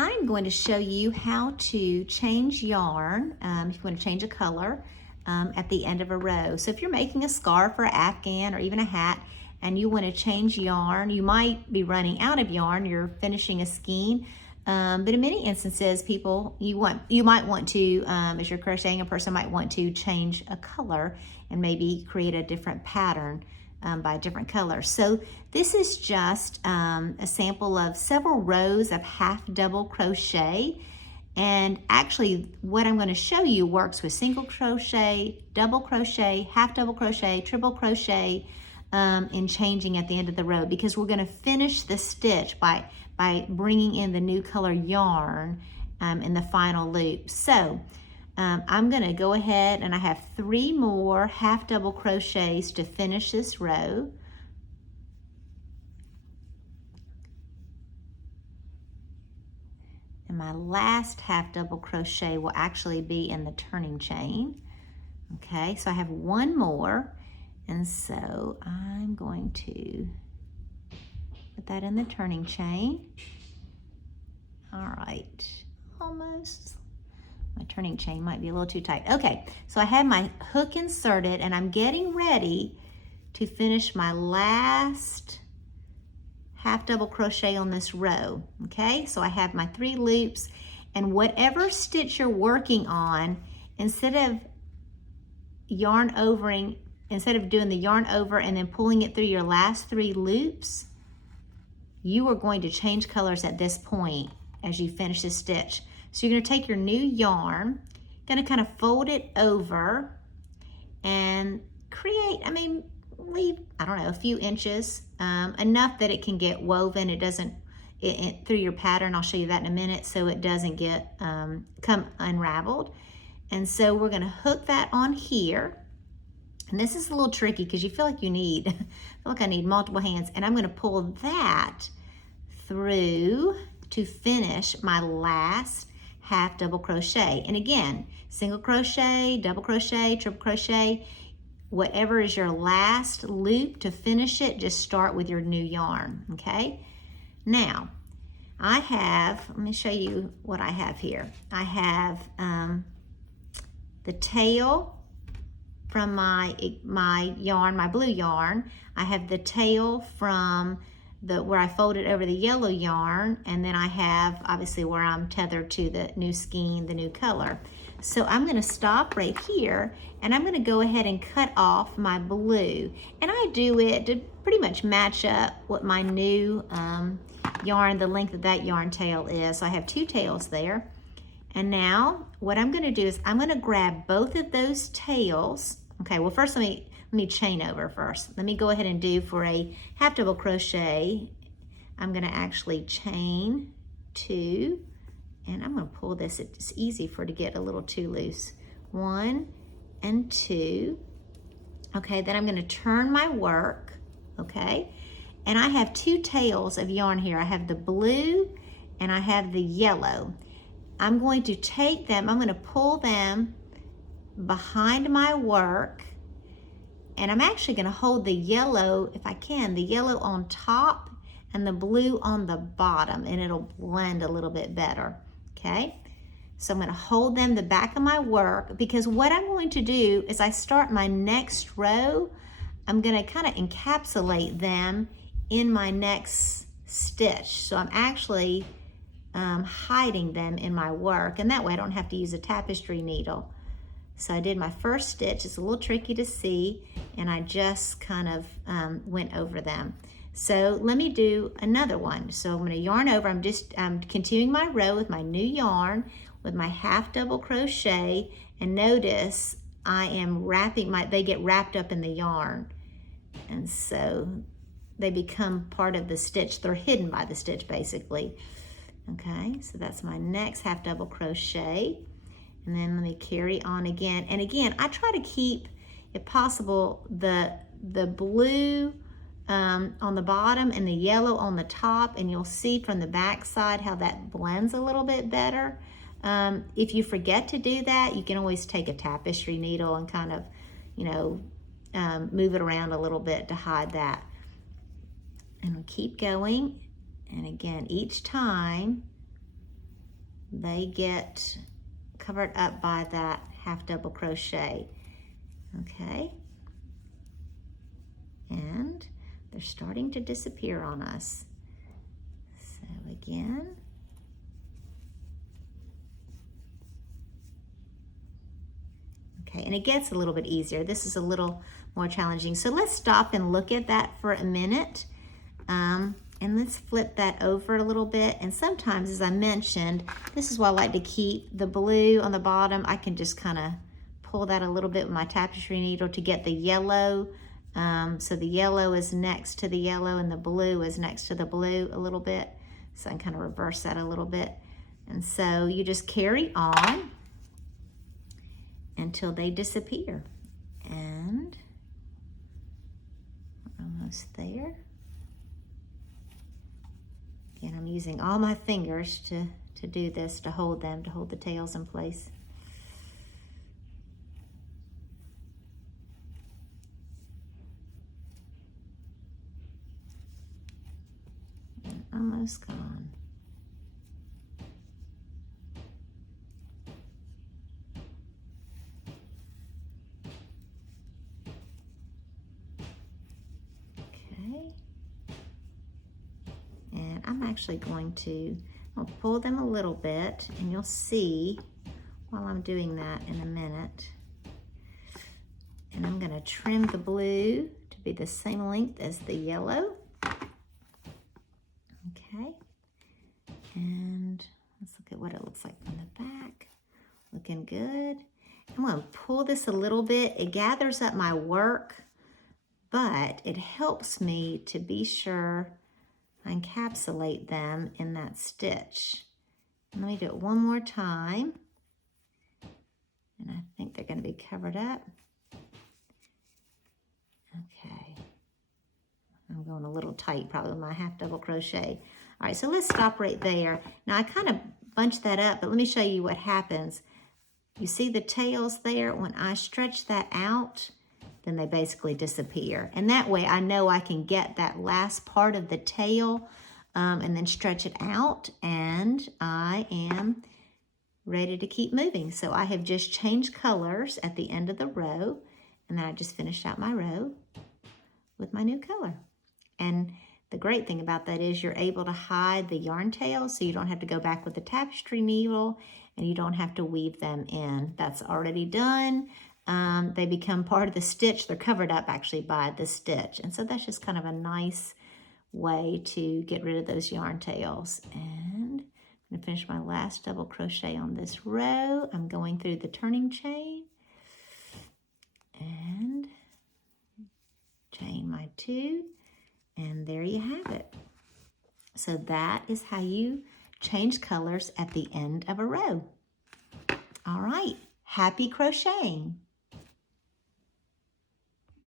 I'm going to show you how to change yarn if you want to change a color at the end of a row. So if you're making a scarf or an afghan or even a hat and you want to change yarn, you might be running out of yarn, you're finishing a skein. But in many instances, you might want to, as you're crocheting, a person might want to change a color and maybe create a different pattern by a different color. So this is just a sample of several rows of half double crochet. And actually what I'm going to show you works with single crochet, double crochet, half double crochet, triple crochet in changing at the end of the row, because we're going to finish the stitch by bringing in the new color yarn in the final loop. So I'm going to go ahead and I have 3 more half double crochets to finish this row. And my last half double crochet will actually be in the turning chain. Okay, so I have 1 more, and so I'm going to put that in the turning chain. All right, almost. My turning chain might be a little too tight. Okay, so I have my hook inserted and I'm getting ready to finish my last half double crochet on this row. Okay, so I have my 3 loops, and whatever stitch you're working on, instead of doing the yarn over and then pulling it through your last 3 loops, you are going to change colors at this point as you finish this stitch. So you're going to take your new yarn, going to kind of fold it over and create, leave, I don't know, a few inches, enough that it can get woven. It doesn't, through your pattern, I'll show you that in a minute, so it doesn't get, come unraveled. And so we're going to hook that on here. And this is a little tricky because you feel like I feel like I need multiple hands. And I'm going to pull that through to finish my last half double crochet. And again, single crochet, double crochet, triple crochet, whatever is your last loop to finish it, just start with your new yarn, okay? Now, let me show you what I have here. I have the tail from my yarn, my blue yarn. I have the tail from where I folded over the yellow yarn, and then I have obviously where I'm tethered to the new skein, the new color. So I'm going to stop right here and I'm going to go ahead and cut off my blue, and I do it to pretty much match up what my new yarn, the length of that yarn tail is. So I have 2 tails there, and now what I'm going to do is I'm going to grab both of those tails. Okay, well first let me chain over first. Let me go ahead and do, for a half double crochet, I'm going to actually chain 2, and I'm going to pull this. It's easy for it to get a little too loose. 1 and 2. Okay, then I'm going to turn my work. Okay, and I have 2 tails of yarn here. I have the blue and I have the yellow. I'm going to take them, I'm going to pull them behind my work, and I'm actually going to hold the yellow, if I can, the yellow on top and the blue on the bottom, and it'll blend a little bit better, okay? So I'm going to hold them the back of my work, because what I'm going to do is I start my next row, I'm going to kind of encapsulate them in my next stitch. So I'm actually hiding them in my work, and that way I don't have to use a tapestry needle. So I did my first stitch. It's a little tricky to see, and I just kind of went over them. So let me do another one. So I'm going to yarn over. I'm continuing my row with my new yarn with my half double crochet, and notice I am wrapping they get wrapped up in the yarn, and so they become part of the stitch. They're hidden by the stitch basically. Okay, so that's my next half double crochet. And then let me carry on again. And again, I try to keep, if possible, the blue on the bottom and the yellow on the top, and you'll see from the back side how that blends a little bit better. If you forget to do that, you can always take a tapestry needle and kind of, move it around a little bit to hide that. And we'll keep going. And again, each time they get covered up by that half double crochet. Okay, and they're starting to disappear on us. So again, okay, and it gets a little bit easier. This is a little more challenging. So let's stop and look at that for a minute. And let's flip that over a little bit. And sometimes, as I mentioned, this is why I like to keep the blue on the bottom. I can just kind of pull that a little bit with my tapestry needle to get the yellow. So the yellow is next to the yellow and the blue is next to the blue a little bit. So I can kind of reverse that a little bit. And so you just carry on until they disappear. And we're almost there. And I'm using all my fingers to do this, to hold them, to hold the tails in place. And almost gone. Okay. And I'm actually going to, I'll pull them a little bit, and you'll see while I'm doing that in a minute. And I'm going to trim the blue to be the same length as the yellow. Okay. And let's look at what it looks like from the back. Looking good. I'm going to pull this a little bit. It gathers up my work, but it helps me to be sure I encapsulate them in that stitch. Let me do it one more time. And I think they're going to be covered up. Okay. I'm going a little tight probably with my half double crochet. All right, so let's stop right there. Now I kind of bunched that up, but let me show you what happens. You see the tails there? When I stretch that out, then they basically disappear. And that way I know I can get that last part of the tail and then stretch it out, and I am ready to keep moving. So I have just changed colors at the end of the row, and then I just finished out my row with my new color. And the great thing about that is you're able to hide the yarn tails, so you don't have to go back with the tapestry needle, and you don't have to weave them in. That's already done. They become part of the stitch. They're covered up actually by the stitch. And so that's just kind of a nice way to get rid of those yarn tails. And I'm going to finish my last double crochet on this row. I'm going through the turning chain and chain my 2. And there you have it. So that is how you change colors at the end of a row. All right, happy crocheting.